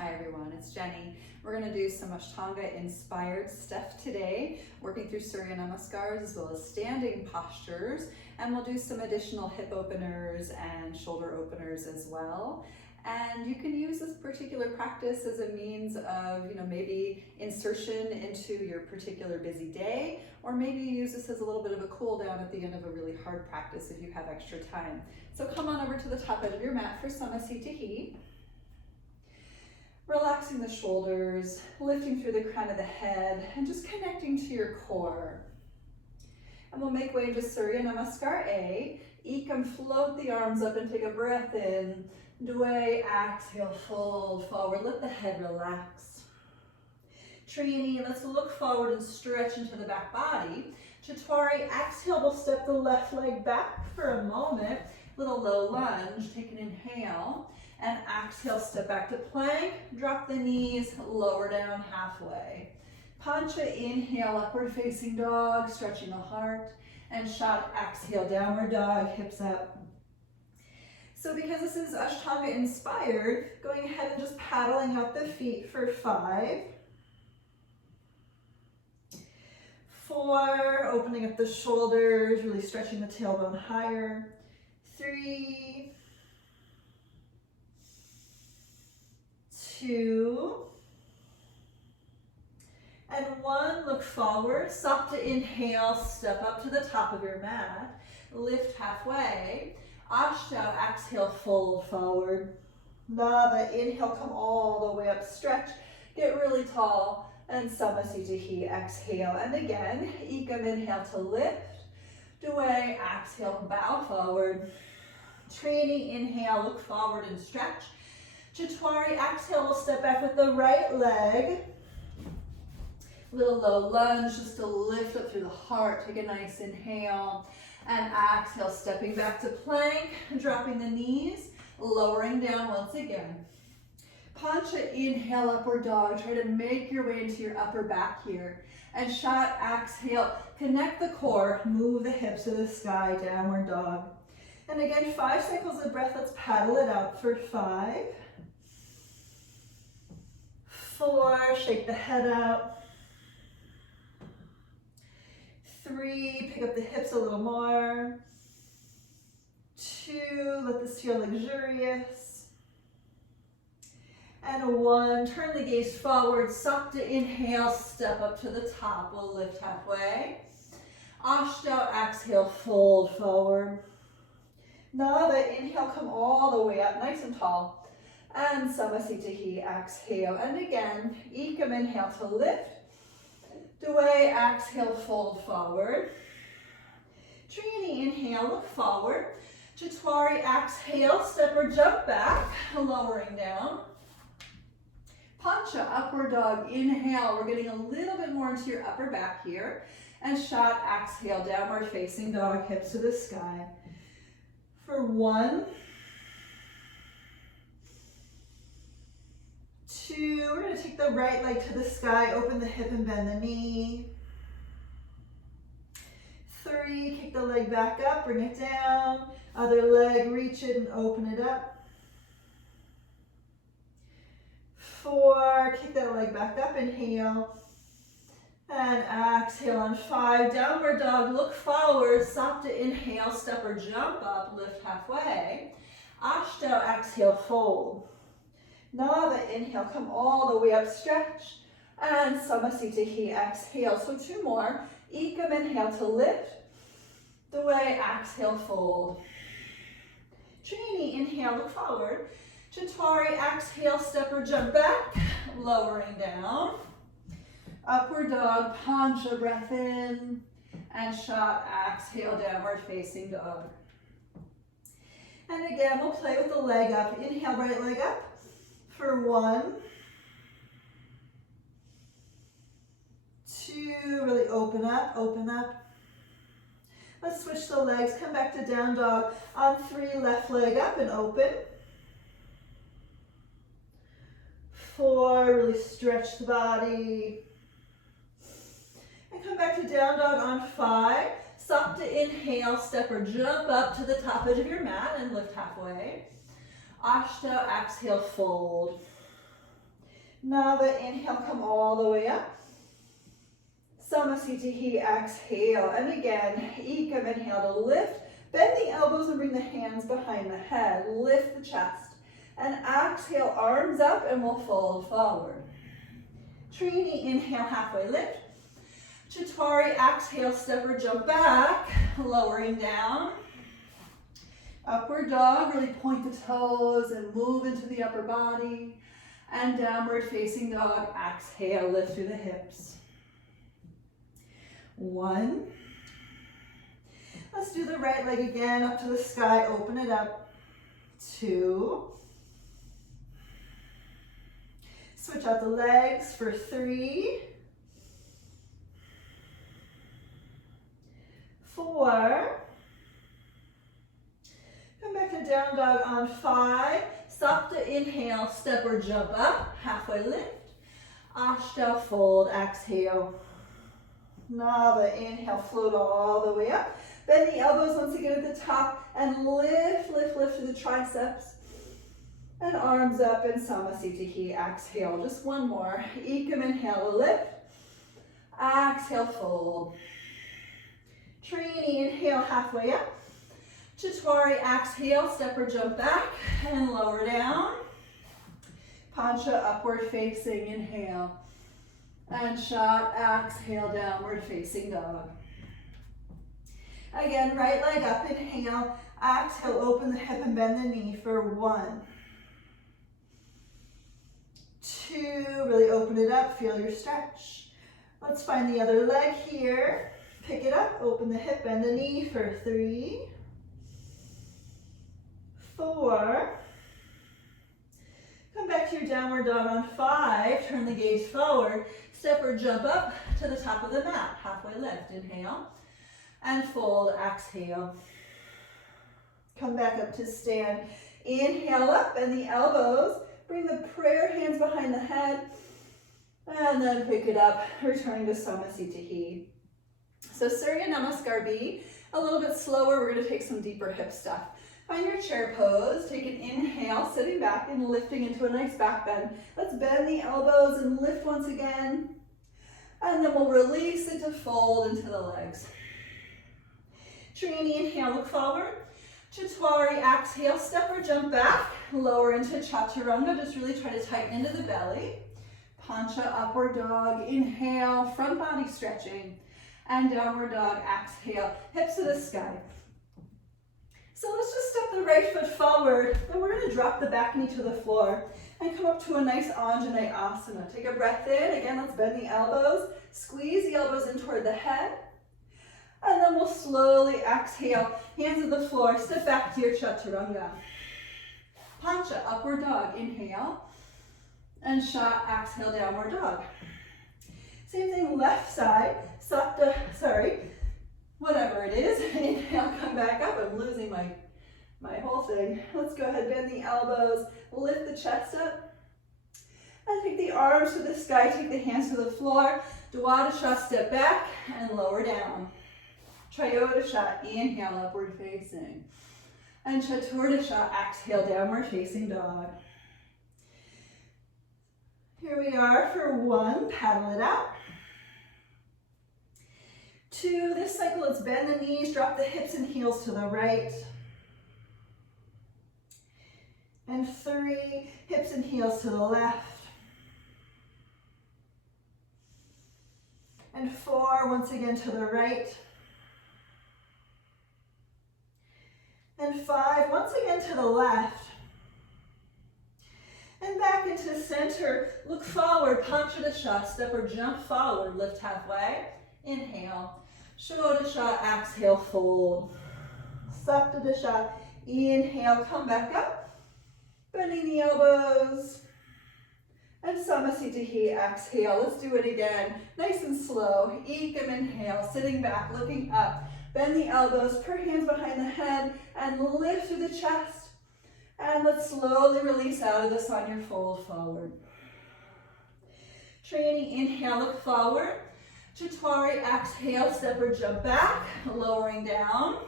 Hi everyone, it's Jenny. We're going to do some Ashtanga inspired stuff today, working through Surya Namaskars as well as standing postures, and we'll do some additional hip openers and shoulder openers as well. And you can use this particular practice as a means of, maybe insertion into your particular busy day, or maybe you use this as a little bit of a cool down at the end of a really hard practice if you have extra time. So come on over to the top edge of your mat for Samasthiti. Relaxing the shoulders, lifting through the crown of the head, and just connecting to your core. And we'll make way into Surya Namaskar A. Ekam, float the arms up and take a breath in. Dway, exhale, fold forward, let the head relax. Trini, let's look forward and stretch into the back body. Chatwari, exhale, we'll step the left leg back for a moment. Little low lunge, take an inhale. And exhale, step back to plank, drop the knees, lower down halfway. Pancha, inhale, upward facing dog, stretching the heart. And Shat, exhale, downward dog, hips up. So because this is Ashtanga inspired, going ahead and just paddling out the feet for 5. 4, opening up the shoulders, really stretching the tailbone higher. 3, 2, and 1, look forward, Sapta, inhale, step up to the top of your mat, lift halfway, Ashta, exhale, fold forward, Nava, inhale, come all the way up, stretch, get really tall, and Samasthiti, exhale, and again, Ekam, inhale to lift, Dway, exhale, bow forward, Trini, inhale, look forward and stretch, Chatwari, exhale, we'll step back with the right leg. Little low lunge, just to lift up through the heart. Take a nice inhale. And exhale, stepping back to plank, dropping the knees, lowering down once again. Pancha, inhale, upward dog. Try to make your way into your upper back here. And Shat, exhale, connect the core, move the hips to the sky, downward dog. And again, 5 cycles of breath. Let's paddle it out for 5. 4, shake the head out. 3, pick up the hips a little more. 2, let this feel luxurious. And 1, turn the gaze forward, Sapta, inhale, step up to the top, we'll lift halfway. Ashta, exhale, fold forward. Nava, inhale, come all the way up, nice and tall. And Samasthiti, exhale. And again, Ekam, inhale to lift. Dway, exhale, fold forward. Trini, inhale, look forward. Chatwari, exhale, step or jump back, lowering down. Pancha, upward dog, inhale. We're getting a little bit more into your upper back here. And Shat, exhale, downward facing dog, hips to the sky. For 1, 2, we're going to take the right leg to the sky, open the hip and bend the knee. 3, kick the leg back up, bring it down. Other leg, reach it and open it up. 4, kick that leg back up, inhale. And exhale on 5, downward dog, look forward, Sapta, inhale, step or jump up, lift halfway. Ashta, exhale, fold. Nava, inhale, come all the way up, stretch. And Samasthiti, exhale. So 2 more. Ekam, inhale to lift. Dway, exhale, fold. Trini, inhale, look forward. Chatwari, exhale, step or jump back, lowering down. Upward dog, Pancha, breath in. And Shat, exhale, downward facing dog. And again, we'll play with the leg up. Inhale, right leg up. For 1, 2, really open up, open up. Let's switch the legs, come back to down dog. On 3, left leg up and open. 4, really stretch the body. And come back to down dog on 5. Sapta, inhale, step or jump up to the top edge of your mat and lift halfway. Ashta, exhale, fold. Nava, inhale, come all the way up. Samasthiti, exhale. And again, Ekam, inhale to lift. Bend the elbows and bring the hands behind the head. Lift the chest. And exhale, arms up, and we'll fold forward. Trini, inhale, halfway lift. Chaturanga, exhale, step or jump back, lowering down. Upward dog, really point the toes and move into the upper body. And downward facing dog, exhale, lift through the hips. 1. Let's do the right leg again, up to the sky, open it up. 2. Switch out the legs for 3. 4. Come back to down dog on 5. Stop to inhale, step or jump up, halfway lift. Ashta, fold, exhale. Nava, inhale, float all the way up. Bend the elbows once again at the top and lift, lift, lift through the triceps. And arms up and Samasthiti, exhale. Just one more. Ekam, inhale to lift. Exhale, fold. Trini, inhale, halfway up. Chaturanga, exhale, step or jump back and lower down. Pancha, upward facing, inhale. And shot, exhale, downward facing dog. Again, right leg up, inhale. Exhale, open the hip and bend the knee for 1. 2, really open it up, feel your stretch. Let's find the other leg here. Pick it up, open the hip, bend the knee for 3. 4. Come back to your downward dog on 5. Turn the gaze forward. Step or jump up to the top of the mat. Halfway lift. Inhale. And fold. Exhale. Come back up to stand. Inhale up. Bend the elbows. Bring the prayer hands behind the head. And then pick it up. Returning to Samasthiti. So Surya Namaskar B. A little bit slower. We're going to take some deeper hip stuff. Find your chair pose, take an inhale, sitting back and lifting into a nice back bend. Let's bend the elbows and lift once again. And then we'll release it to fold into the legs. Trini, inhale, look forward. Chaturanga, exhale, step or jump back. Lower into Chaturanga, just really try to tighten into the belly. Pancha, upward dog, inhale, front body stretching. And downward dog, exhale, hips to the sky. So let's just step the right foot forward, then we're going to drop the back knee to the floor and come up to a nice Anjaneyasana. Take a breath in, again let's bend the elbows, squeeze the elbows in toward the head, and then we'll slowly exhale, hands to the floor, step back to your Chaturanga. Pancha, upward dog, inhale, and shot, exhale, downward dog. Same thing, left side, Sapta, whatever it is, inhale, come back up. I'm losing my whole thing. Let's go ahead, bend the elbows, lift the chest up, and take the arms to the sky, take the hands to the floor. Dwadasha, step back and lower down. Trayodasha, inhale, upward facing. And Chaturdasha, exhale, downward facing dog. Here we are for 1, paddle it out. 2, this cycle, let's bend the knees, drop the hips and heels to the right. And 3, hips and heels to the left. And 4, once again to the right. And 5, once again to the left. And back into center, look forward, Panchadasha, step or jump forward, lift halfway. Inhale. Shodasha, exhale, fold. Saptadasha, inhale, come back up. Bending the elbows. And Samasthiti, exhale. Let's do it again. Nice and slow. Ekam, inhale, sitting back, looking up. Bend the elbows, put hands behind the head, and lift through the chest. And let's slowly release out of this on your fold forward. Trini, inhale, look forward. Chaturanga, exhale, step or jump back, lowering down.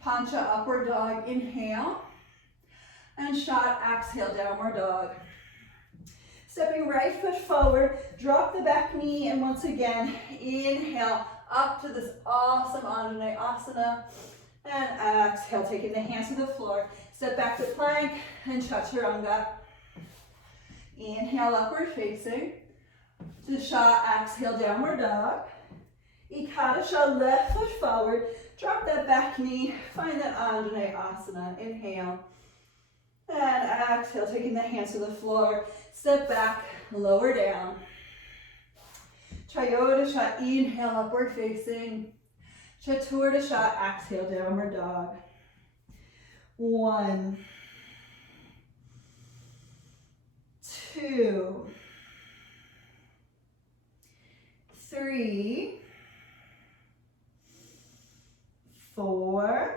Pancha, upward dog, inhale. And shot, exhale, downward dog. Stepping right foot forward, drop the back knee, and once again, inhale up to this awesome Asana. And exhale, taking the hands to the floor. Step back to plank and chaturanga. Inhale, upward facing. Dasha, exhale, downward dog. Ekadasha, left foot forward. Drop that back knee. Find that Asana. Inhale. And exhale, taking the hands to the floor. Step back, lower down. Triodasha, inhale, upward facing. Chaturdasha, exhale, downward dog. 1, 2, 3, 4,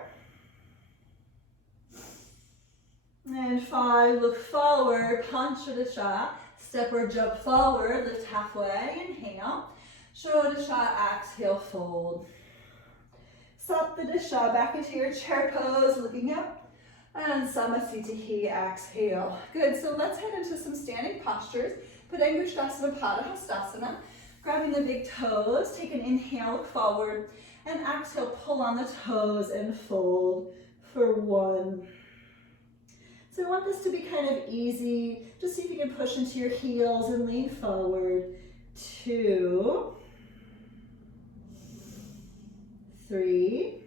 and 5. Look forward, Panchadasha. Step or jump forward, lift halfway, inhale. Shodasha, exhale, fold. Saptadasha, back into your chair pose, looking up. And Samasthiti, exhale. Good, so let's head into some standing postures. Padangusthasana, Padahastasana. Grabbing the big toes, take an inhale, look forward. And exhale, pull on the toes and fold for 1. So I want this to be kind of easy. Just see if you can push into your heels and lean forward. 2, 3,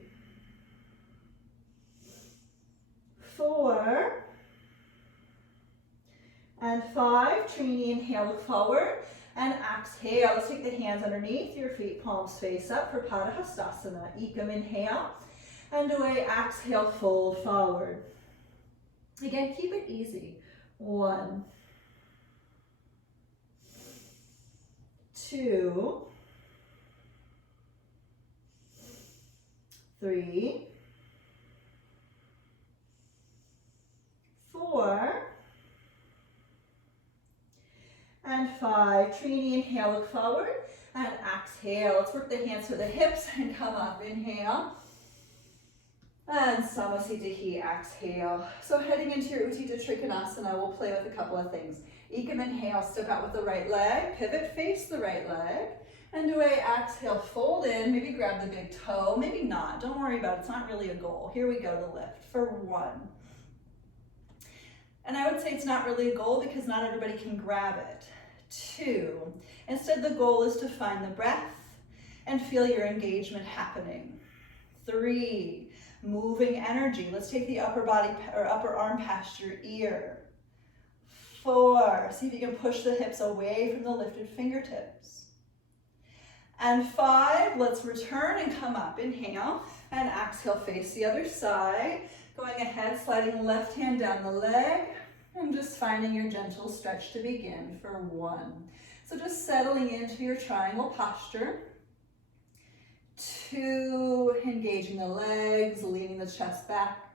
4, and 5. Trini, inhale, look forward, and exhale. Let's take the hands underneath your feet, palms face up for Padahastasana. Ekam, inhale, and away, exhale, fold forward. Again, keep it easy. 1, 2, 3, 4, and 5. Trini, inhale, look forward, and exhale. Let's work the hands to the hips and come up. Inhale. And Samasthiti, exhale. So heading into your Utthita Trikonasana, we'll play with a couple of things. Ekam, inhale, step out with the right leg, pivot, face the right leg, and away, exhale, fold in, maybe grab the big toe, maybe not, don't worry about it, it's not really a goal. Here we go to lift for 1. And I would say it's not really a goal because not everybody can grab it. 2, instead the goal is to find the breath and feel your engagement happening. 3, moving energy. Let's take the upper body or upper arm past your ear. 4, see if you can push the hips away from the lifted fingertips. And 5, let's return and come up. Inhale and exhale, face the other side. Going ahead, sliding left hand down the leg and just finding your gentle stretch to begin for 1. So just settling into your triangle posture. 2, engaging the legs, leaning the chest back.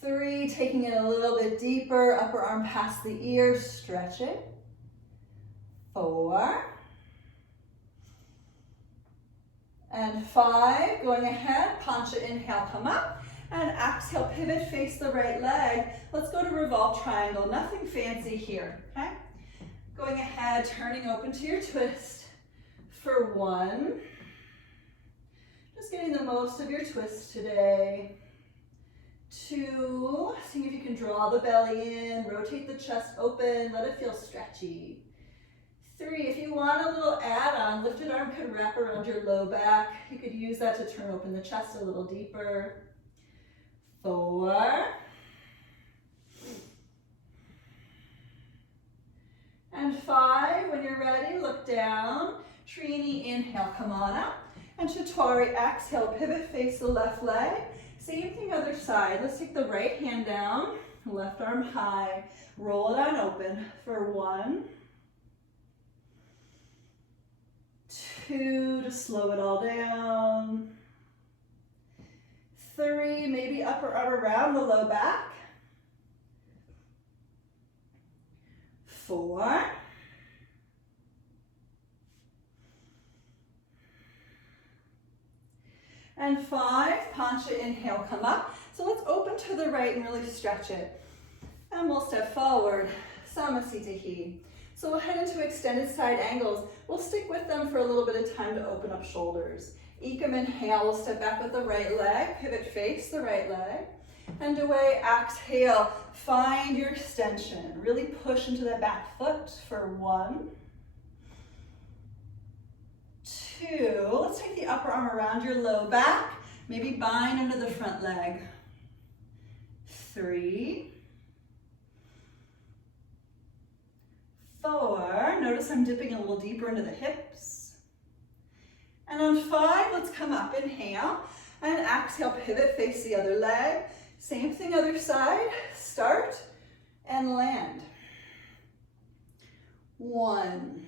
3, taking it a little bit deeper, upper arm past the ear, stretch it. 4. And 5, going ahead, Pancha, inhale, come up. And exhale, pivot, face the right leg. Let's go to revolve triangle, nothing fancy here, okay? Going ahead, turning open to your twist for 1. Just getting the most of your twist today. 2, seeing if you can draw the belly in, rotate the chest open, let it feel stretchy. 3, if you want a little add-on, lifted arm could wrap around your low back. You could use that to turn open the chest a little deeper. 4. And 5, when you're ready, look down. Trini, inhale, come on up. And Chaturanga, exhale, pivot, face the left leg. Same thing other side. Let's take the right hand down, left arm high. Roll it on open for 1. 2, to slow it all down. 3, maybe upper arm around the low back. 4. And 5, Pancha, inhale, come up. So let's open to the right and really stretch it. And we'll step forward, Samasthiti. So we'll head into extended side angles. We'll stick with them for a little bit of time to open up shoulders. Ekam, inhale, we'll step back with the right leg, pivot face the right leg, and away, exhale, find your extension. Really push into that back foot for 1, 2, let's take the upper arm around your low back, maybe bind under the front leg, 3, 4, notice I'm dipping a little deeper into the hips, and on 5, let's come up, inhale, and exhale, pivot, face the other leg, same thing other side, start, and land, 1,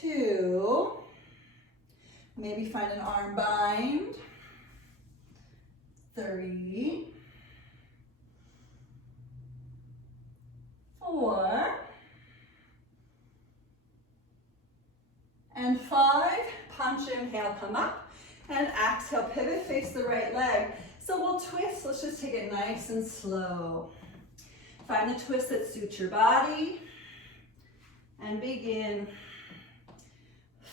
2, maybe find an arm bind, 3, 4, and 5, punch, inhale, come up, and exhale, pivot, face the right leg. So we'll twist, let's just take it nice and slow. Find the twist that suits your body, and begin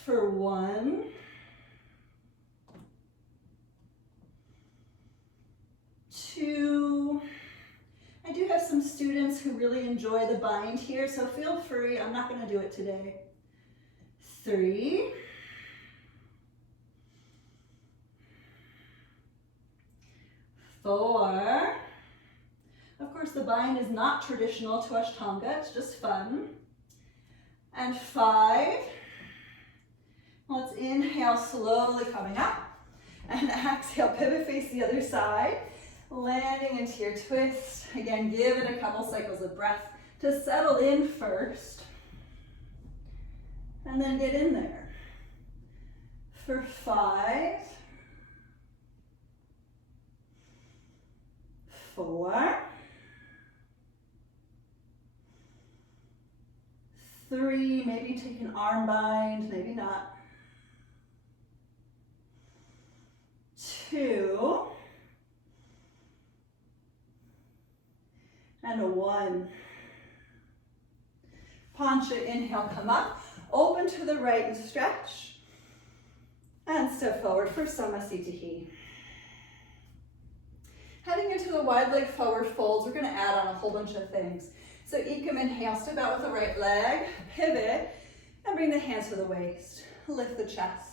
for 1, 2, I do have some students who really enjoy the bind here, so feel free, I'm not gonna do it today. 3, 4, of course the bind is not traditional to Ashtanga, it's just fun, and 5, let's inhale, slowly coming up, and exhale, pivot, face the other side, landing into your twist. Again, give it a couple cycles of breath to settle in first, and then get in there. For 5, 4, 3, maybe take an arm bind, maybe not. 2, and a 1. Pancha, inhale, come up, open to the right and stretch, and step forward for Samasthiti. Heading into the wide leg forward folds, we're going to add on a whole bunch of things. So Ekam, inhale, step out with the right leg, pivot, and bring the hands to the waist. Lift the chest.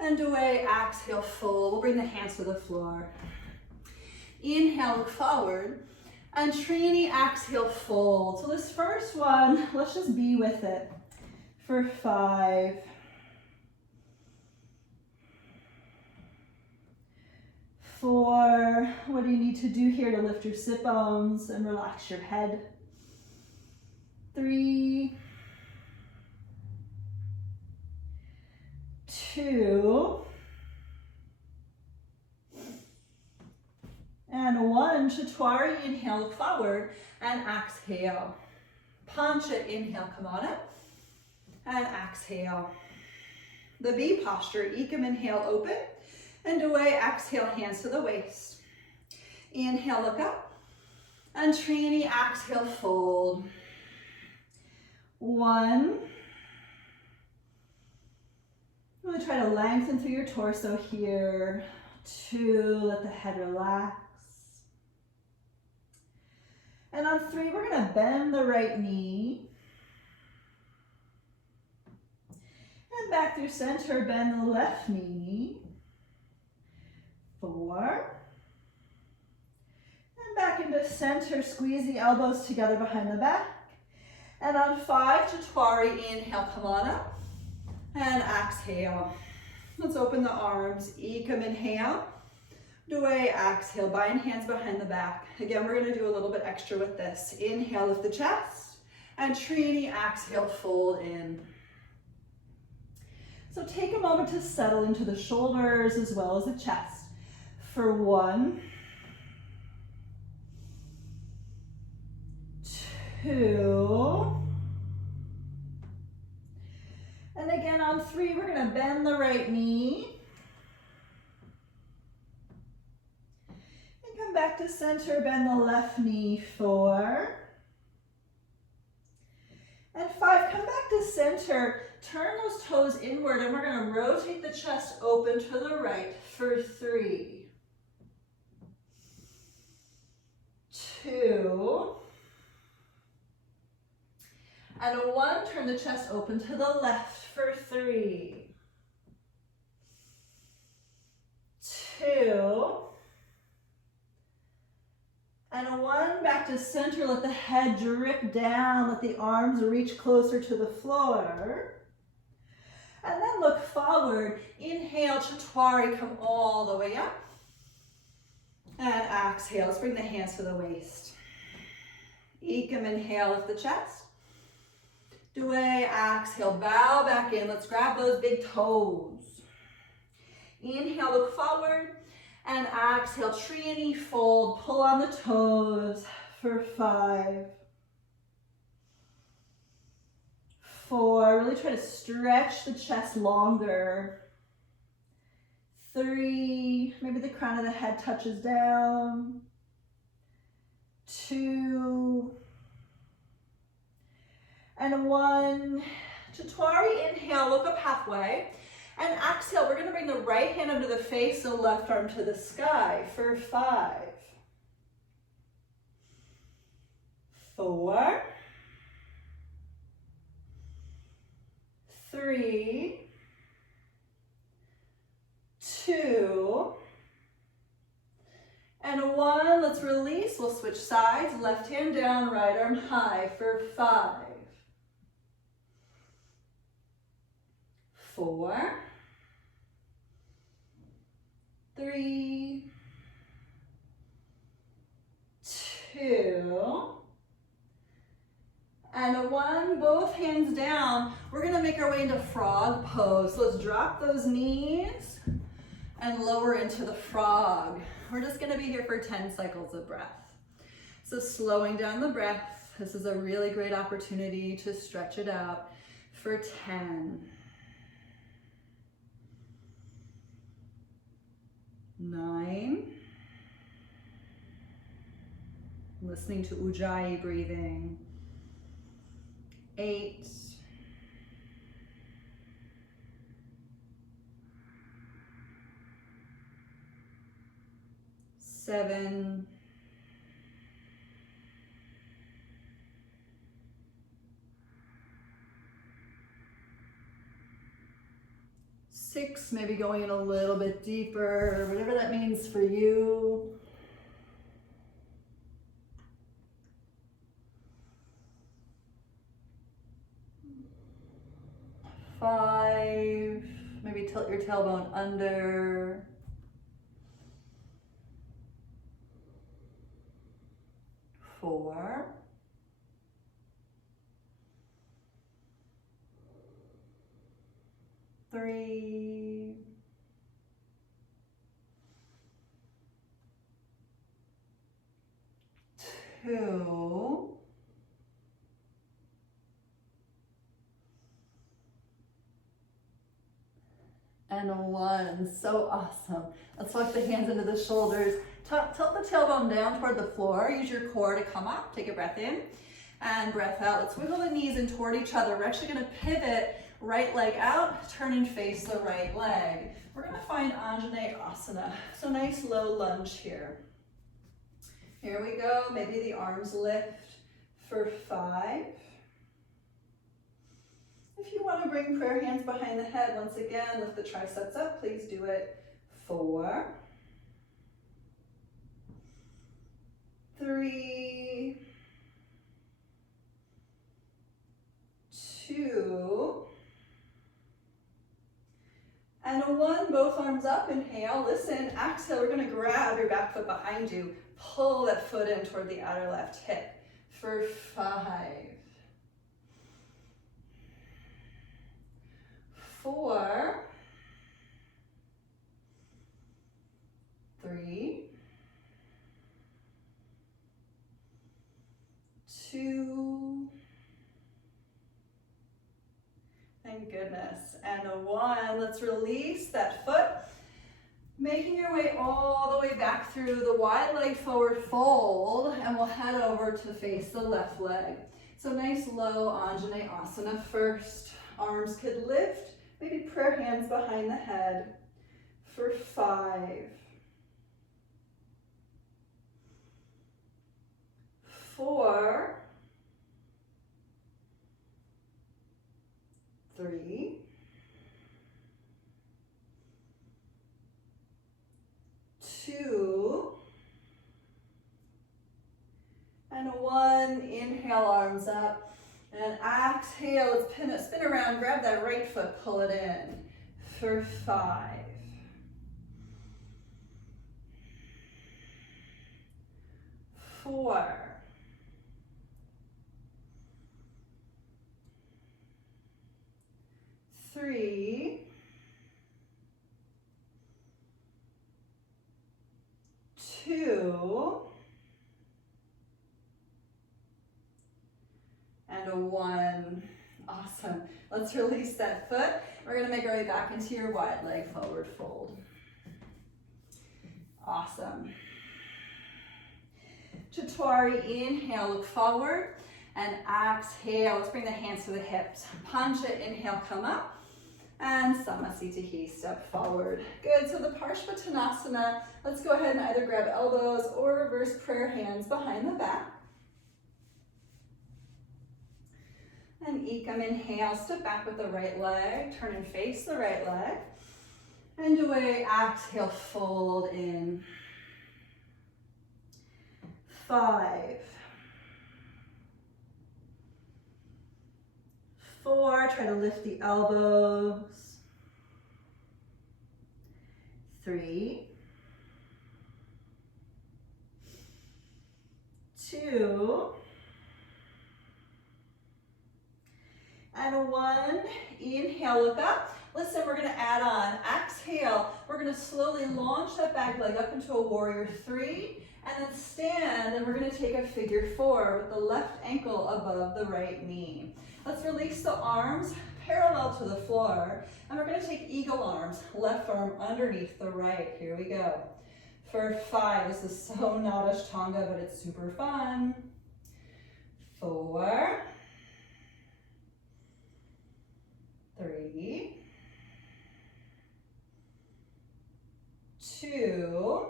And away, exhale, fold. We'll bring the hands to the floor. Inhale, look forward. And Trini, exhale, fold. So this first one, let's just be with it for 5, 4, what do you need to do here to lift your sit bones and relax your head? 3, 2, and 1. Chatwari, inhale, look forward, and exhale. Pancha, inhale, come on up, and exhale. The B posture, Ekam, inhale, open, and away, exhale, hands to the waist. Inhale, look up, and Trini, exhale, fold. 1. Really try to lengthen through your torso here. 2, let the head relax. And on 3, we're gonna bend the right knee. And back through center, bend the left knee. 4. And back into center, squeeze the elbows together behind the back. And on 5, Chatwari, inhale, come on up. And exhale. Let's open the arms. Ekam, inhale. Away, exhale, bind hands behind the back. Again, we're gonna do a little bit extra with this. Inhale, lift the chest. And Trini, exhale, fold in. So take a moment to settle into the shoulders as well as the chest. For 1, 2, and again on 3, we're gonna bend the right knee. And come back back to center, bend the left knee, 4. And 5, come back to center, turn those toes inward, and we're gonna rotate the chest open to the right for 3, 2, and 1, turn the chest open to the left for 3, 2, and 1, back to center, let the head drip down, let the arms reach closer to the floor. And then look forward, inhale, Chaturanga, come all the way up. And exhale, let's bring the hands to the waist. Ekam, inhale, lift the chest. Dway, exhale, bow back in. Let's grab those big toes. Inhale, look forward. And exhale, Triani fold, pull on the toes for 5, 4, really try to stretch the chest longer. 3, maybe the crown of the head touches down. 2, and 1. Chaturanga, inhale, look up halfway. And exhale, we're gonna bring the right hand under the face, the left arm to the sky for 5, 4, 3, 2, and 1. Let's release, we'll switch sides, left hand down, right arm high for 5, 4, 3, 2, and 1. Both hands down. We're gonna make our way into frog pose. So let's drop those knees and lower into the frog. We're just gonna be here for 10 cycles of breath. So slowing down the breath. This is a really great opportunity to stretch it out for 10. 9, listening to Ujjayi breathing. 8, 7, 6, maybe going in a little bit deeper, whatever that means for you. 5, maybe tilt your tailbone under. 4, 3, 2, and 1. So awesome. Let's walk the hands into the shoulders. Tilt the tailbone down toward the floor. Use your core to come up. Take a breath in and breath out. Let's wiggle the knees in toward each other. We're actually going to pivot, right leg out, turn and face the right leg. We're going to find Anjaneyasana. So nice low lunge here. Here we go. Maybe the arms lift for 5. If you want to bring prayer hands behind the head, once again, lift the triceps up. Please do it. 4, 3, 2, and 1. Both arms up. Inhale, listen. Exhale, we're going to grab your back foot behind you. Pull that foot in toward the outer left hip for 5, 4, 3, 2, thank goodness, and 1. Let's release that foot. Making your way all the way back through the wide leg forward fold, and we'll head over to face the left leg. So nice low Anjaneyasana first. Arms could lift, maybe prayer hands behind the head for 5, 4, 3, 2, and 1. Inhale, arms up. And exhale, let's spin around, grab that right foot, pull it in for 5, 4, 3, 2, and 1. Awesome. Let's release that foot. We're going to make our way back into your wide leg forward fold. Awesome. Chaturanga, inhale, look forward, and exhale. Let's bring the hands to the hips. Pancha, inhale, come up, and Samasthiti, step forward. Good, so the Parshvattanasana, let's go ahead and either grab elbows or reverse prayer hands behind the back. And Ekam, inhale, step back with the right leg, turn and face the right leg. And away, exhale, fold in. 5, 4, try to lift the elbows. 3, 2, and 1. Inhale, look up. Listen, we're going to add on. Exhale, we're going to slowly launch that back leg up into a warrior 3, and then stand, and we're going to take a figure 4 with the left ankle above the right knee. Let's release the arms parallel to the floor, and we're going to take eagle arms, left arm underneath the right. Here we go. For 5, this is so not Ashtanga, but it's super fun. 4, 3, 2,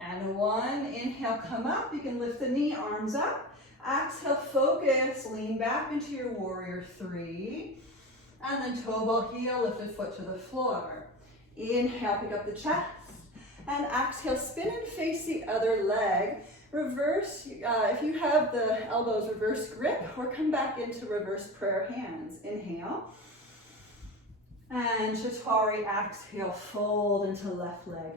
and 1. Inhale, come up. You can lift the knee, arms up. Exhale, focus, lean back into your warrior 3. And then toe ball heel, lifted foot to the floor. Inhale, pick up the chest. And exhale, spin and face the other leg. Reverse, if you have the elbows, reverse grip, or come back into reverse prayer hands. Inhale. And Chaturanga, exhale, fold into left leg.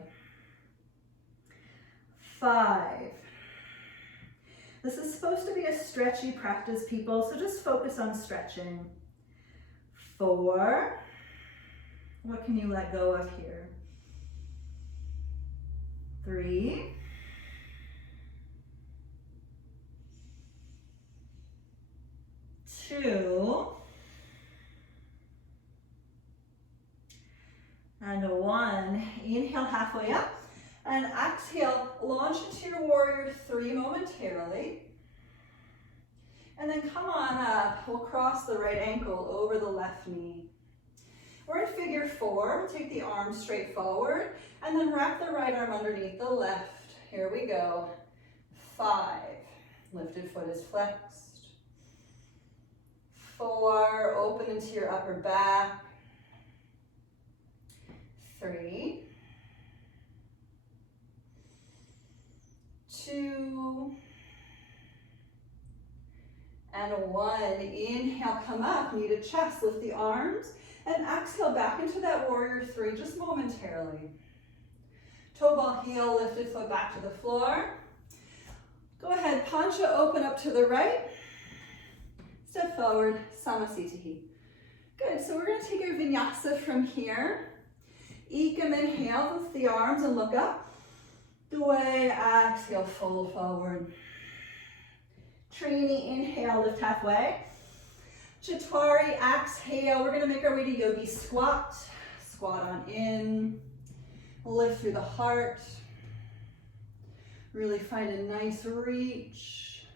5. This is supposed to be a stretchy practice, people, so just focus on stretching. 4. What can you let go of here? 3. 2. And 1. Inhale, halfway up. And exhale, launch into your warrior 3 momentarily. And then come on up. We'll cross the right ankle over the left knee. We're in figure 4. Take the arms straight forward. And then wrap the right arm underneath the left. Here we go. 5. Lifted foot is flexed. 4. Open into your upper back. 3. 2, and 1. Inhale, come up, knee to chest, lift the arms, and exhale back into that warrior 3 just momentarily. Toe ball heel, lifted foot back to the floor. Go ahead, Pancha, open up to the right. Step forward, Samasthiti. Good, so we're going to take our vinyasa from here. Ekam, inhale, lift the arms and look up. Away, exhale, fold forward. Trini, inhale, lift halfway. Chaturanga, exhale. We're going to make our way to yogi squat. squat on in. Lift through the heart. Really find a nice reach.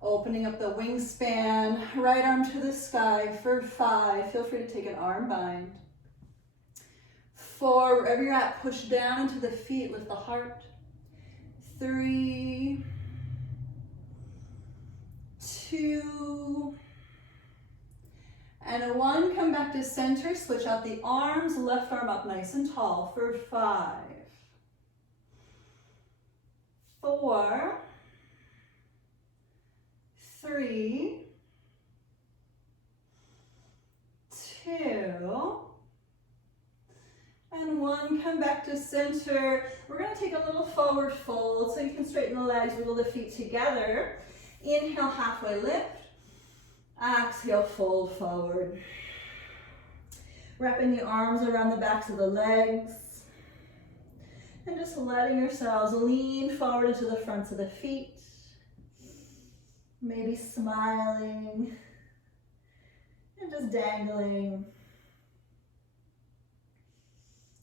Opening up the wingspan. Right arm to the sky for 5. Feel free to take an arm bind. 4, wherever you're at, push down into the feet. Lift the heart. 3, 2, and a 1. Come back to center. Switch out the arms. Left arm up nice and tall for 5, 4, 3, 2, and 1. Come back to center. We're going to take a little forward fold so you can straighten the legs, wiggle the feet together. Inhale, halfway lift. Exhale, fold forward. Wrapping the arms around the backs of the legs. And just letting yourselves lean forward into the fronts of the feet. Maybe smiling. And just dangling.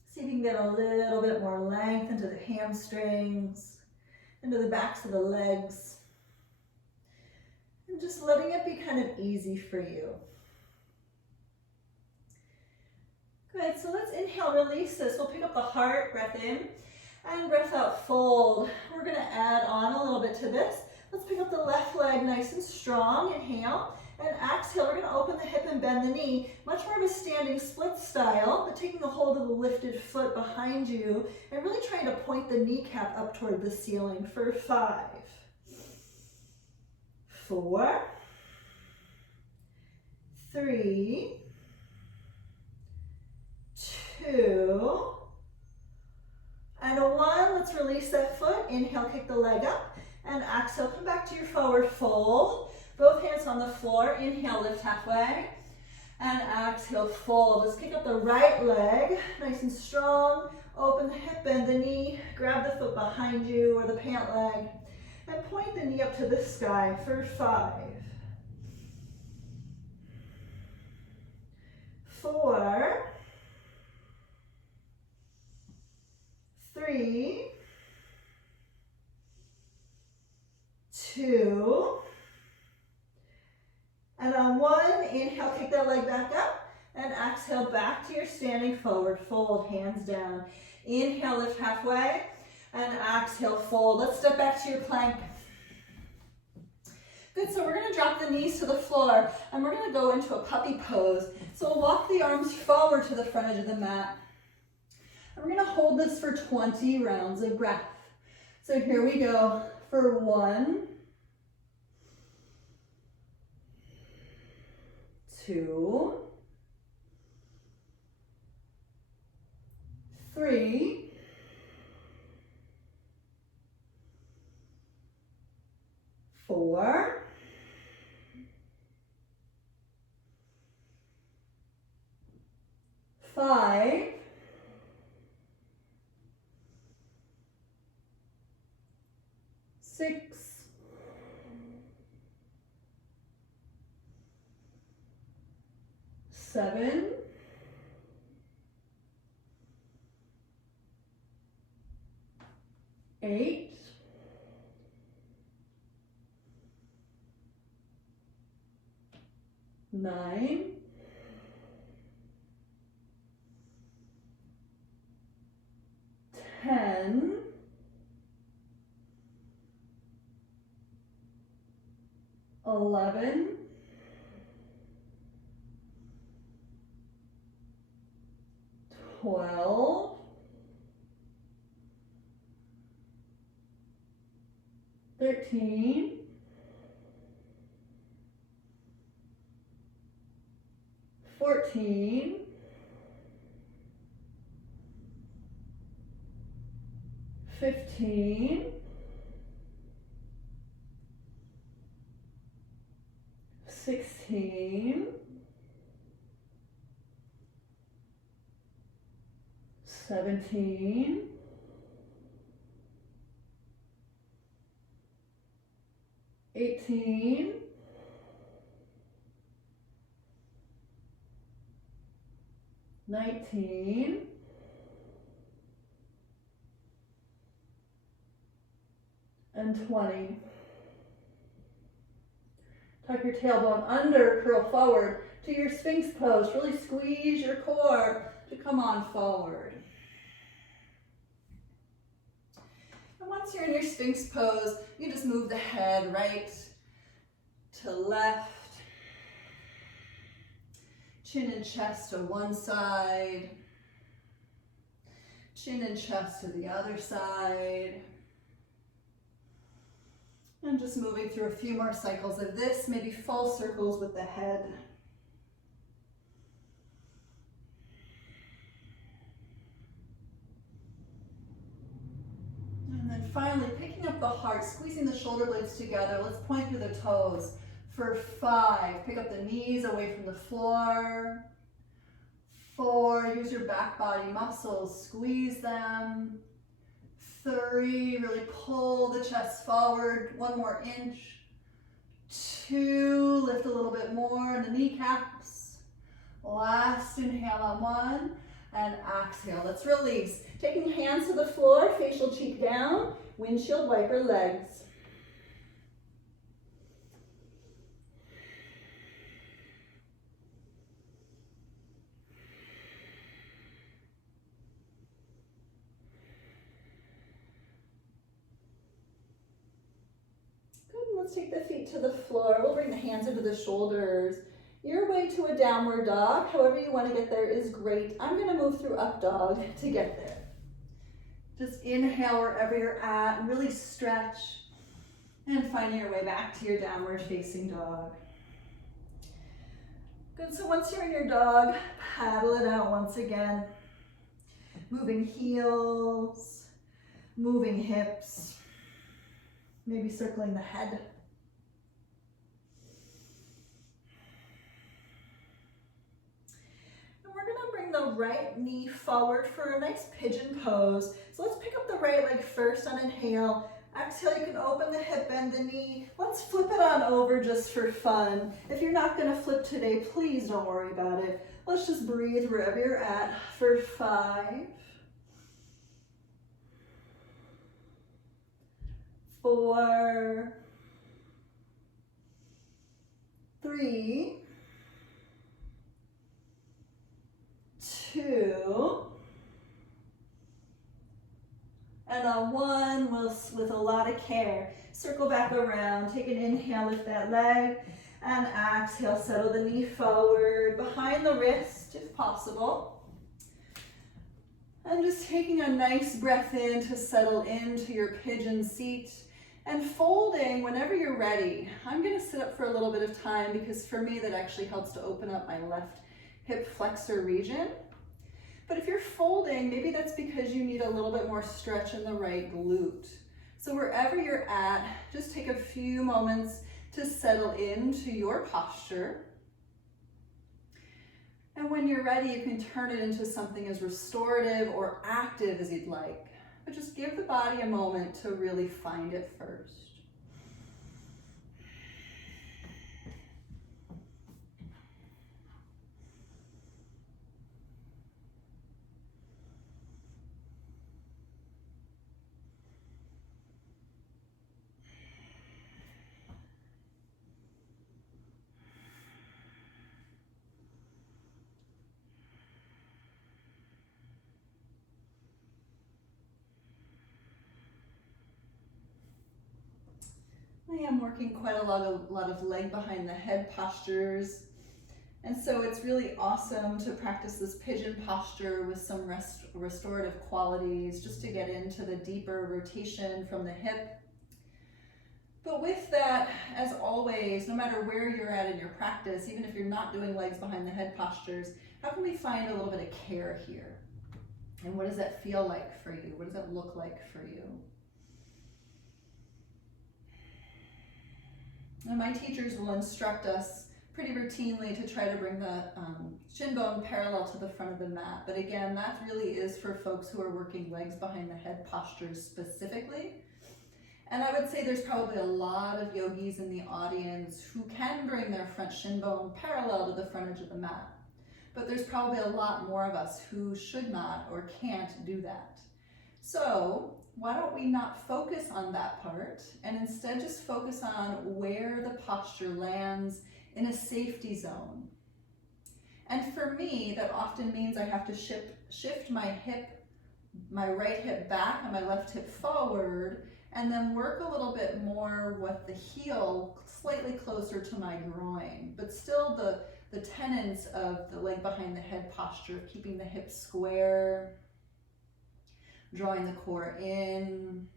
See if you can get a little bit more length into the hamstrings, into the backs of the legs. And just letting it be kind of easy for you. Good, so let's inhale, release this. We'll pick up the heart, breath in, and breath out, fold. We're gonna add on a little bit to this. Let's pick up the left leg nice and strong, inhale, and exhale. We're gonna open the hip and bend the knee. Much more of a standing split style, but taking a hold of the lifted foot behind you and really trying to point the kneecap up toward the ceiling for 5, 4, 3, 2, and a 1. Let's release that foot. Inhale, kick the leg up, and exhale, come back to your forward fold. Both hands on the floor. Inhale, lift halfway, and exhale, fold. Let's kick up the right leg, nice and strong. Open the hip, bend the knee, grab the foot behind you or the pant leg, and point the knee up to the sky for 5, 4, 3, 2, and on 1, inhale, kick that leg back up, and exhale, back to your standing forward fold, hands down. Inhale, lift halfway, and exhale, fold. Let's step back to your plank. Good, so we're gonna drop the knees to the floor, and we're gonna go into a puppy pose. So we'll walk the arms forward to the front edge of the mat. And we're gonna hold this for 20 rounds of breath. So here we go for 1, 2, 3, 4, 5, 6, 7, 8, 9, 10, 11, 12, 13, 14, 15, 16, 17, 18, 19, 19, and 20. Tuck your tailbone under, curl forward to your Sphinx pose. Really squeeze your core to come on forward. And once you're in your Sphinx pose, you just move the head right to left. Chin and chest to one side. Chin and chest to the other side. And just moving through a few more cycles of this, maybe full circles with the head. And then finally, picking up the heart, squeezing the shoulder blades together. Let's point through the toes. For 5, pick up the knees away from the floor. 4, use your back body muscles, squeeze them. 3, really pull the chest forward, 1 more inch. 2, lift a little bit more in the kneecaps. Last inhale on 1, and exhale. Let's release. Taking hands to the floor, facial cheek down, windshield wiper legs. Let's take the feet to the floor. We'll bring the hands into the shoulders. Your way to a downward dog, however you want to get there, is great. I'm going to move through up dog to get there. Just inhale wherever you're at and really stretch and find your way back to your downward facing dog. Good, so once you're in your dog, paddle it out once again. Moving heels, moving hips, maybe circling the head. The right knee forward for a nice pigeon pose. So let's pick up the right leg first on inhale. Exhale, you can open the hip, bend the knee. Let's flip it on over just for fun. If you're not going to flip today, please don't worry about it. Let's just breathe wherever you're at for 5, 4, 3, 2, and on 1, with a lot of care, circle back around, take an inhale, lift that leg, and exhale, settle the knee forward, behind the wrist if possible. And just taking a nice breath in to settle into your pigeon seat, and folding whenever you're ready. I'm going to sit up for a little bit of time because for me that actually helps to open up my left hip flexor region. But if you're folding, maybe that's because you need a little bit more stretch in the right glute. So wherever you're at, just take a few moments to settle into your posture. And when you're ready, you can turn it into something as restorative or active as you'd like. But just give the body a moment to really find it first. I am working quite a lot of leg behind the head postures. And so it's really awesome to practice this pigeon posture with some restorative qualities, just to get into the deeper rotation from the hip. But with that, as always, no matter where you're at in your practice, even if you're not doing legs behind the head postures, how can we find a little bit of care here? And what does that feel like for you? What does that look like for you? And my teachers will instruct us pretty routinely to try to bring the shin bone parallel to the front of the mat. But again, that really is for folks who are working legs behind the head postures specifically. And I would say there's probably a lot of yogis in the audience who can bring their front shin bone parallel to the front edge of the mat. but there's probably a lot more of us who should not or can't do that. So why don't we not focus on that part and instead just focus on where the posture lands in a safety zone. And for me, that often means I have to shift my right hip back and my left hip forward, and then work a little bit more with the heel slightly closer to my groin, but still the tenets of the leg behind the head posture, keeping the hips square, drawing the core in,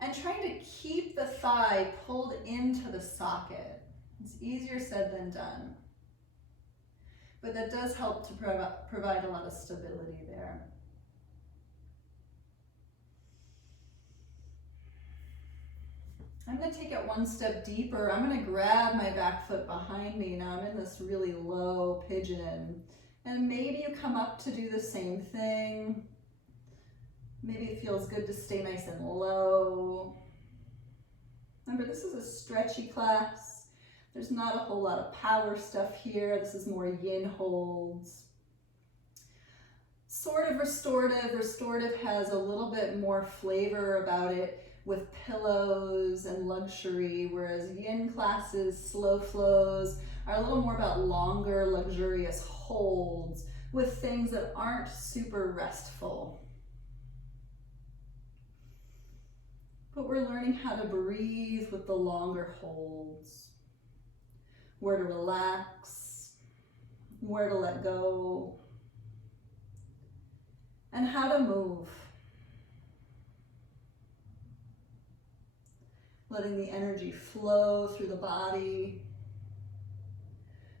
and trying to keep the thigh pulled into the socket. It's easier said than done, but that does help to provide a lot of stability there. I'm going to take it one step deeper. I'm going to grab my back foot behind me. Now I'm in this really low pigeon. And maybe you come up to do the same thing. Maybe it feels good to stay nice and low. Remember, this is a stretchy class. There's not a whole lot of power stuff here. This is more yin holds. Sort of restorative. Restorative has a little bit more flavor about it, with pillows and luxury, whereas yin classes, slow flows, are a little more about longer, luxurious holds with things that aren't super restful. But we're learning how to breathe with the longer holds, where to relax, where to let go, and how to move. Letting the energy flow through the body.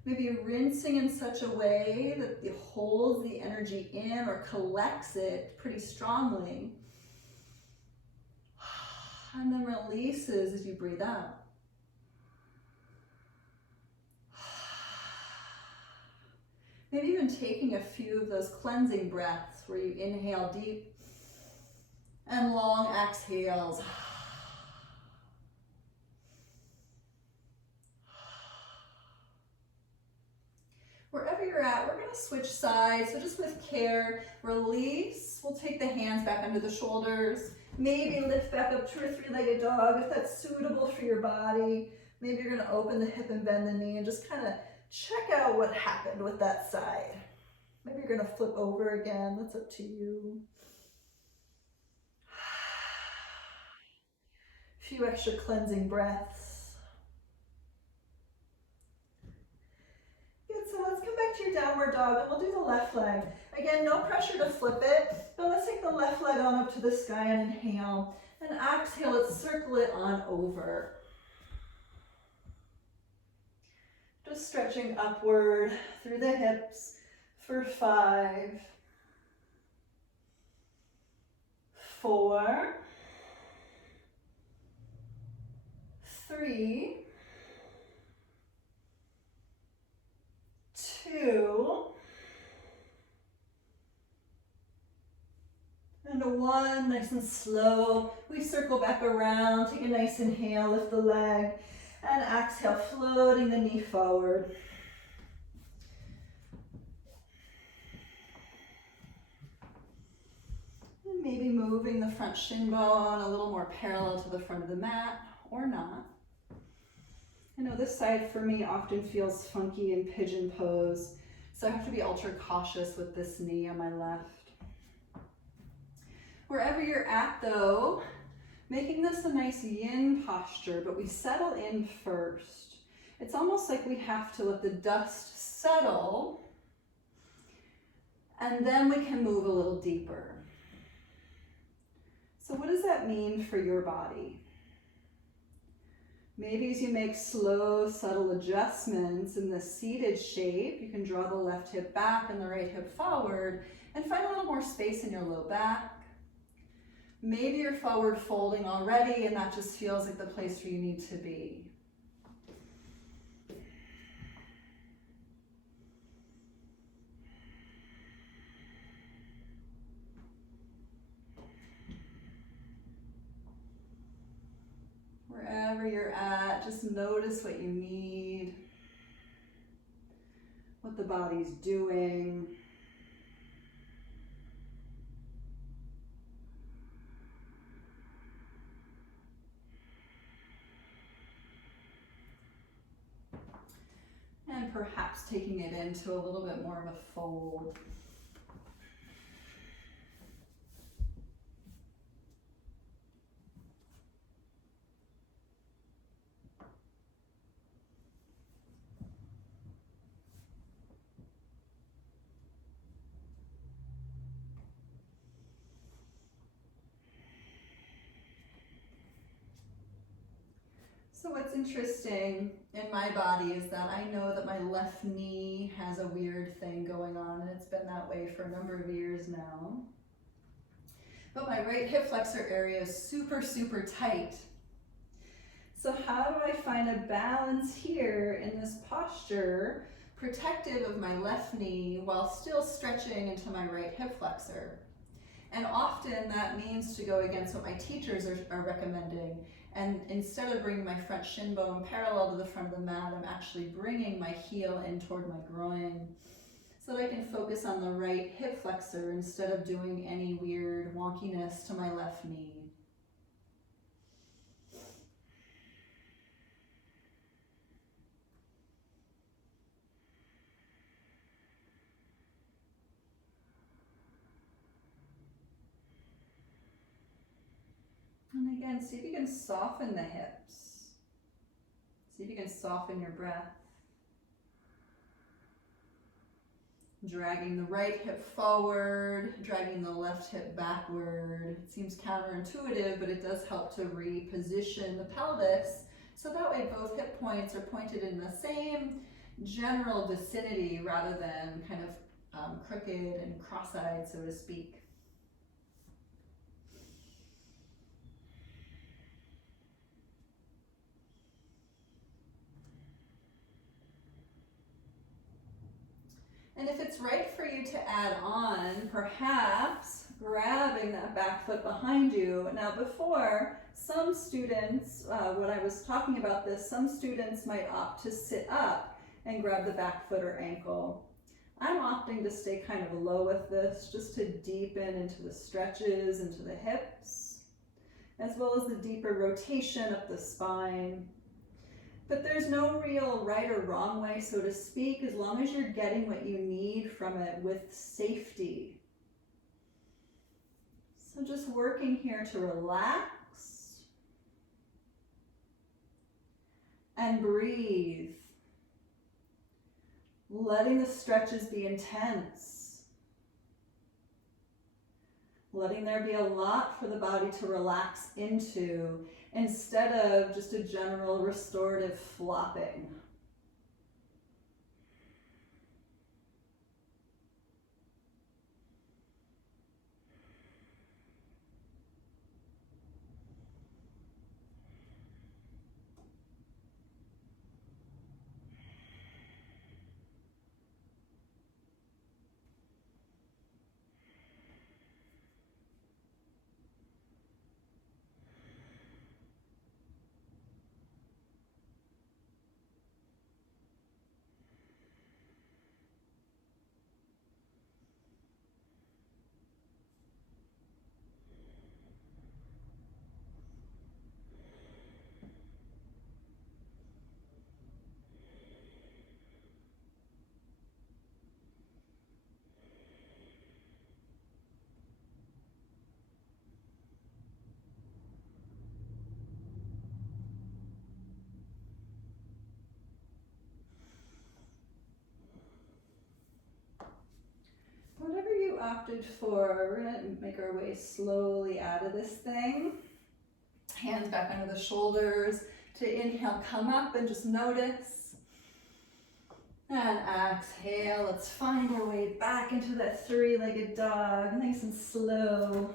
Maybe rinsing in such a way that it holds the energy in or collects it pretty strongly. And then releases as you breathe out. Maybe even taking a few of those cleansing breaths where you inhale deep and long exhales. Wherever you're at, we're going to switch sides. So just with care, release. We'll take the hands back under the shoulders. Maybe lift back up to a three-legged dog if that's suitable for your body. Maybe you're going to open the hip and bend the knee and just kind of check out what happened with that side. Maybe you're going to flip over again. That's up to you. A few extra cleansing breaths. So let's come back to your downward dog and we'll do the left leg. Again, no pressure to flip it, but let's take the left leg on up to the sky and inhale. And exhale, let's circle it on over. Just stretching upward through the hips for 5, 4, 3, 2, and a 1, nice and slow. We circle back around, take a nice inhale, lift the leg, and exhale, floating the knee forward. And maybe moving the front shin bone a little more parallel to the front of the mat, or not. I know this side for me often feels funky in pigeon pose, so I have to be ultra cautious with this knee on my left. Wherever you're at though, making this a nice yin posture, but we settle in first. It's almost like we have to let the dust settle, and then we can move a little deeper. So what does that mean for your body? Maybe as you make slow, subtle adjustments in the seated shape, you can draw the left hip back and the right hip forward and find a little more space in your low back. Maybe you're forward folding already and that just feels like the place where you need to be. Wherever you're at, just notice what you need, what the body's doing. And perhaps taking it into a little bit more of a fold. So what's interesting in my body is that I know that my left knee has a weird thing going on, and it's been that way for a number of years now. But my right hip flexor area is super, super tight. So how do I find a balance here in this posture, protective of my left knee while still stretching into my right hip flexor? And often that means to go against what my teachers are recommending. And instead of bringing my front shin bone parallel to the front of the mat, I'm actually bringing my heel in toward my groin so that I can focus on the right hip flexor instead of doing any weird wonkiness to my left knee. And again, see if you can soften the hips. See if you can soften your breath. Dragging the right hip forward, dragging the left hip backward. It seems counterintuitive, but it does help to reposition the pelvis so that way both hip points are pointed in the same general vicinity rather than kind of crooked and cross-eyed, so to speak. And if it's right for you to add on, perhaps grabbing that back foot behind you. Now before, some students, when I was talking about this, some students might opt to sit up and grab the back foot or ankle. I'm opting to stay kind of low with this, just to deepen into the stretches, into the hips, as well as the deeper rotation up the spine. But there's no real right or wrong way, so to speak, as long as you're getting what you need from it with safety. So just working here to relax and breathe. Letting the stretches be intense. Letting there be a lot for the body to relax into, instead of just a general restorative flopping. Whatever you opted for, we're gonna make our way slowly out of this thing. Hands back under the shoulders. To inhale, come up and just notice. And exhale, let's find our way back into that three-legged dog, nice and slow.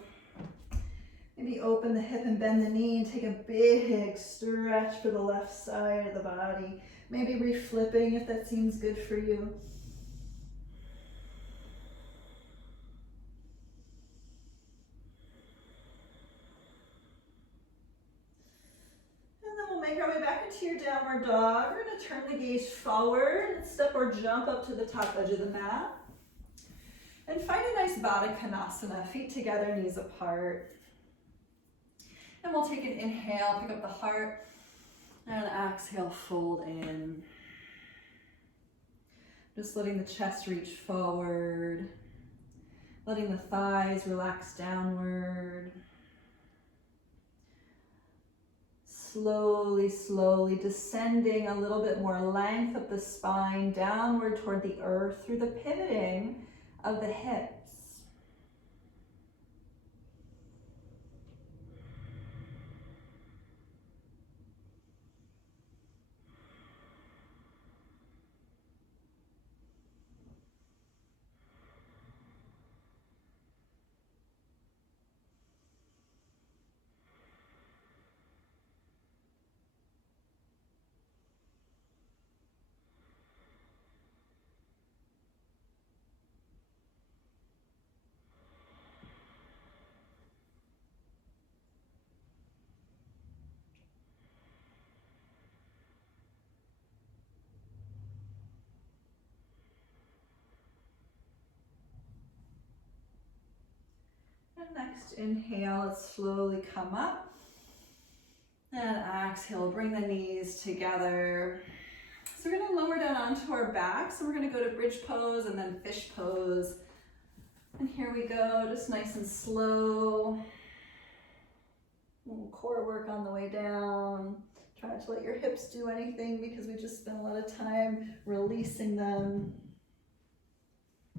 Maybe open the hip and bend the knee and take a big stretch for the left side of the body. Maybe reflipping if that seems good for you. Make our way back into your downward dog. We're going to turn the gaze forward and step or jump up to the top edge of the mat. And find a nice Baddha Konasana, feet together, knees apart. And we'll take an inhale, pick up the heart, and exhale, fold in. Just letting the chest reach forward, letting the thighs relax downward. Slowly, slowly descending a little bit more length up the spine, downward toward the earth through the pivoting of the hips. And next inhale, let's slowly come up. And exhale, bring the knees together. So we're going to lower down onto our back. So we're going to go to bridge pose and then fish pose. And here we go, just nice and slow. A little core work on the way down. Try not to let your hips do anything because we just spent a lot of time releasing them.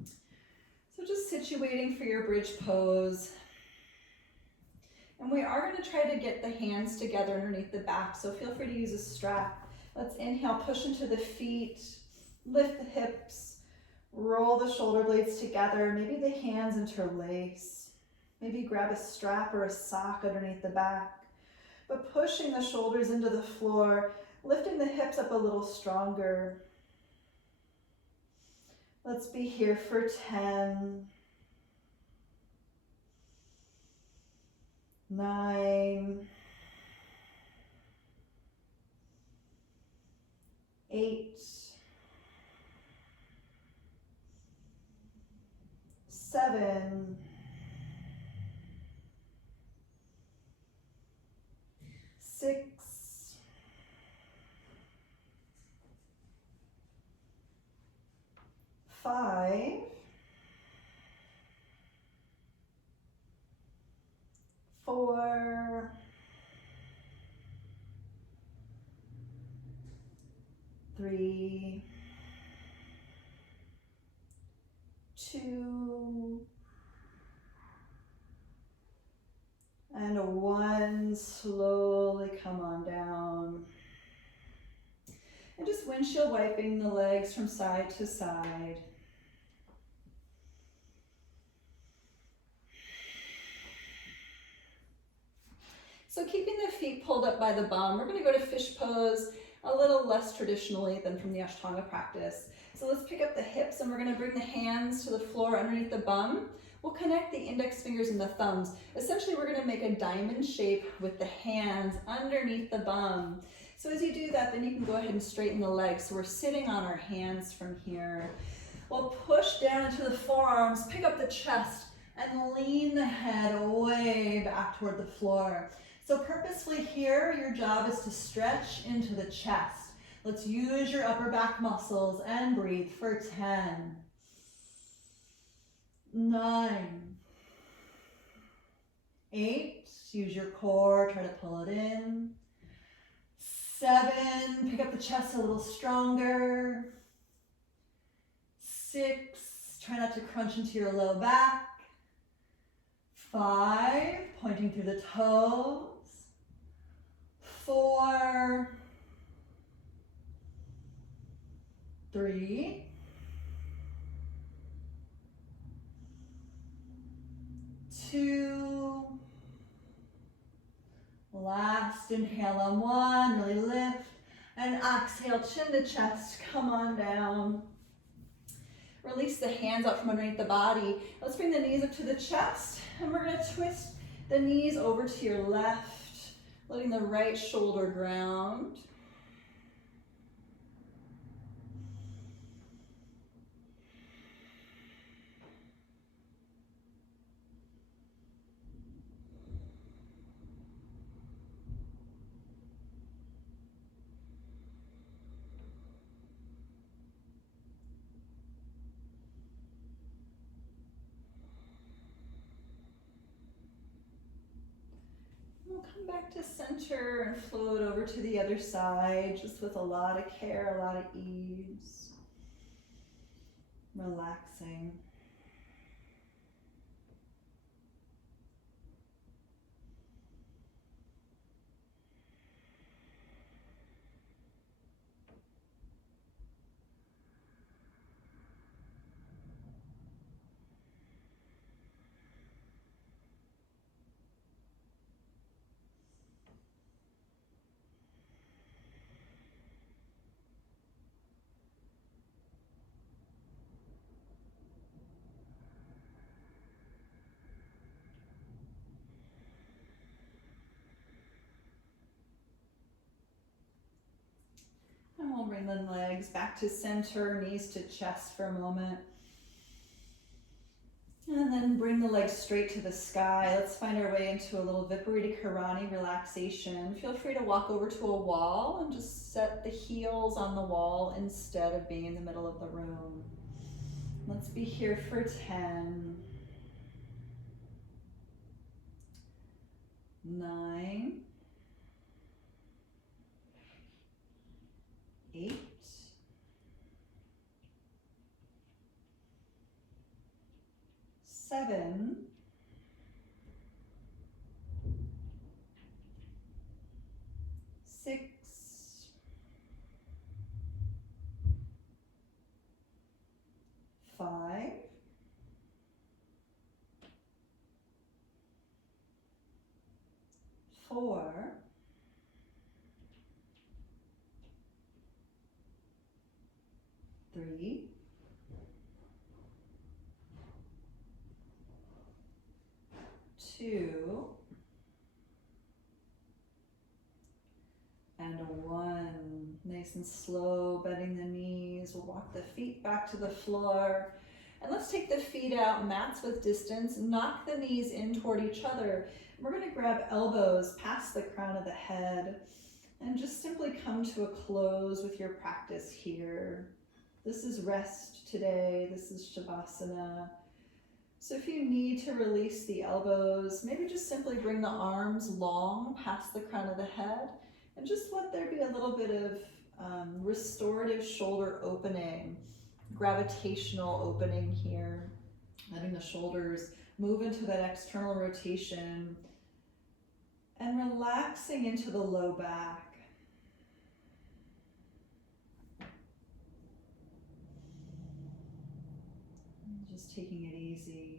So just situating for your bridge pose. And we are going to try to get the hands together underneath the back, so feel free to use a strap. Let's inhale, push into the feet, lift the hips, roll the shoulder blades together, maybe the hands interlace. Maybe grab a strap or a sock underneath the back. But pushing the shoulders into the floor, lifting the hips up a little stronger. Let's be here for 10, 9, 8, 7, 6, 5, 4, 3, 2, and 1. Slowly come on down. And just windshield wiping the legs from side to side. So keeping the feet pulled up by the bum, we're going to go to fish pose a little less traditionally than from the Ashtanga practice. So let's pick up the hips and we're going to bring the hands to the floor underneath the bum. We'll connect the index fingers and the thumbs. Essentially, we're going to make a diamond shape with the hands underneath the bum. So as you do that, then you can go ahead and straighten the legs. So we're sitting on our hands from here. We'll push down into the forearms, pick up the chest, and lean the head way back toward the floor. So purposefully here, your job is to stretch into the chest. Let's use your upper back muscles and breathe for 10, 9, 8, use your core, try to pull it in. 7, pick up the chest a little stronger. 6, try not to crunch into your low back. 5, pointing through the toes. 4, 3, 2, last inhale on 1, really lift, and exhale, chin to chest, come on down. Release the hands out from underneath the body. Let's bring the knees up to the chest, and we're going to twist the knees over to your left, letting the right shoulder ground. back to center and float over to the other side, just with a lot of care, a lot of ease. Relaxing. And we'll bring the legs back to center, knees to chest for a moment. And then bring the legs straight to the sky. Let's find our way into a little Viparita Karani relaxation. Feel free to walk over to a wall and just set the heels on the wall instead of being in the middle of the room. Let's be here for 10, 9, 8, 7, 6, 5, 4, 3, 2, and 1. Nice and slow, bending the knees. We'll walk the feet back to the floor. And let's take the feet out, mats with distance. Knock the knees in toward each other. We're going to grab elbows past the crown of the head and just simply come to a close with your practice here. This is rest today. This is Shavasana. So if you need to release the elbows, maybe just simply bring the arms long past the crown of the head and just let there be a little bit of restorative shoulder opening, gravitational opening here, letting the shoulders move into that external rotation and relaxing into the low back. Just taking it easy.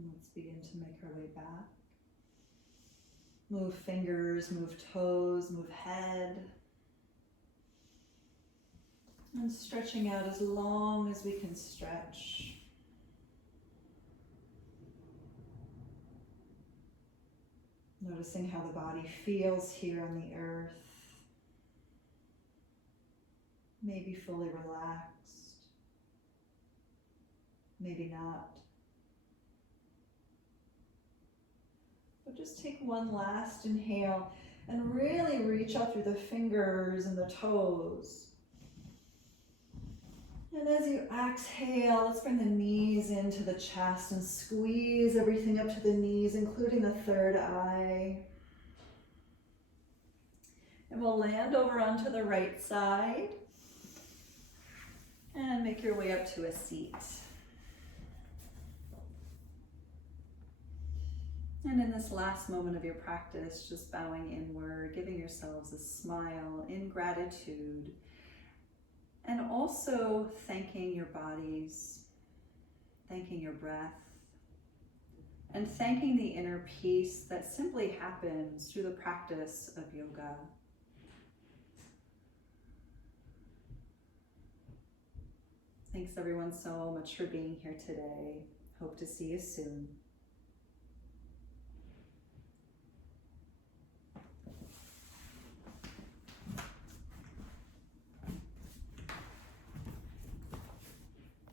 And let's begin to make our way back. Move fingers, move toes, move head. And stretching out as long as we can stretch. Noticing how the body feels here on the earth. Maybe fully relaxed. Maybe not. But just take one last inhale and really reach out through the fingers and the toes. And as you exhale, let's bring the knees into the chest and squeeze everything up to the knees, including the third eye. And we'll land over onto the right side and make your way up to a seat. And in this last moment of your practice, just bowing inward, giving yourselves a smile in gratitude, and also thanking your bodies, thanking your breath, and thanking the inner peace that simply happens through the practice of yoga. Thanks everyone so much for being here today. Hope to see you soon.